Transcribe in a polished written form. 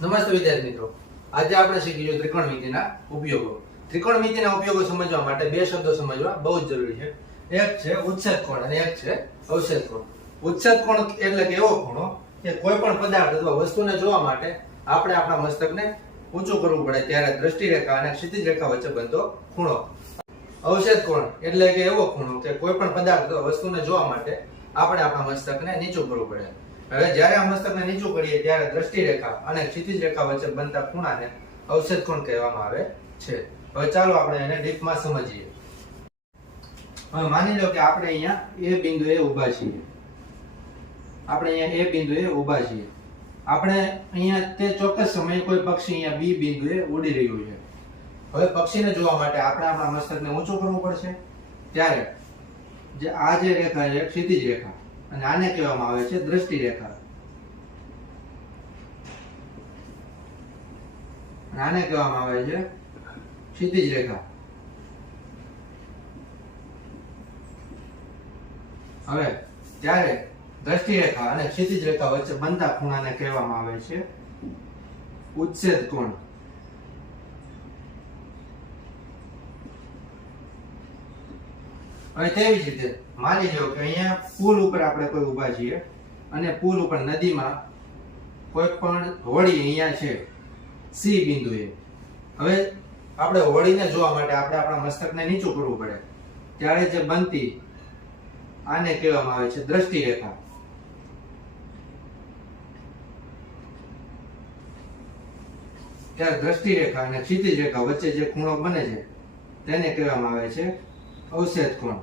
નમસ્તે વિદ્યાર્થી મિત્રો, આજે આપણે શીખીશું ત્રિકોણમિતિના ઉપયોગો. ત્રિકોણમિતિના ઉપયોગો સમજવા માટે બે શબ્દો સમજવા બહુ જ જરૂરી છે. એક છે ઉચ્છેદ કોણ અને એક છે અવક્ષેદ કોણ. ઉચ્છેદ કોણ એટલે કે એવો ખૂણો કે કોઈ પણ પદાર્થ અથવા વસ્તુને જોવા માટે આપણે આપણા મસ્તકને ઊંચું કરવું પડે ત્યારે દ્રષ્ટિરેખા અને ક્ષિતિજ રેખા વચ્ચે બનતો ખૂણો. અવક્ષેદ કોણ એટલે કે એવો ખૂણો કે કોઈ પણ પદાર્થ અથવા વસ્તુને જોવા માટે આપણે આપણા મસ્તકને નીચું કરવું પડે. હવે જ્યારે આ મસ્તકને નીચું કરીએ ત્યારે દ્રષ્ટિરેખા અને ક્ષિતિજ રેખા વચ્ચે બનતા ખૂણાને અવક્ષેદ કોણ કહેવામાં આવે છે. હવે ચાલો આપણે એને ડીપમાં સમજીએ. હવે માની લો કે આપણે અહીંયા એ બિંદુએ ઊભા છીએ. આપણે અહીંયા તે ચોક્કસ સમયે કોઈ પક્ષી અહીંયા બી બિંદુએ ઉડી રહ્યું છે. હવે પક્ષીને જોવા માટે આપણે આપણા મસ્તકને ઊંચું કરવું પડશે. ત્યારે આ જે રેખા છે ક્ષિતિજ રેખા અને આને કહેવામાં આવે છે દ્રષ્ટિ રેખા. આને કહેવામાં આવે છે ક્ષિતિજ રેખા. હવે ત્યારે દ્રષ્ટિ રેખા અને ક્ષિતિજ રેખા વચ્ચે બનતા ખૂણાને કહેવામાં આવે છે ઉચ્છેદ કોણ. હવે તેવી જ રીતે માની લો કે અહીંયા પુલ ઉપર આપણે કોઈ ઊભા છીએ અને પુલ ઉપર નદીમાં કોઈ પણ હોડી અહીંયા છે સી બિંદુએ. હવે આપણે હોડીને જોવા માટે આપણે આપણા મસ્તકને નીચું કરવું પડે ત્યારે જે બનતી આને કહેવામાં આવે છે દ્રષ્ટિ રેખા. ત્યારે દ્રષ્ટિ રેખા અને ક્ષિતિજ રેખા વચ્ચે જે ખૂણો બને છે તેને કહેવામાં આવે છે અવક્ષેદ કોણ.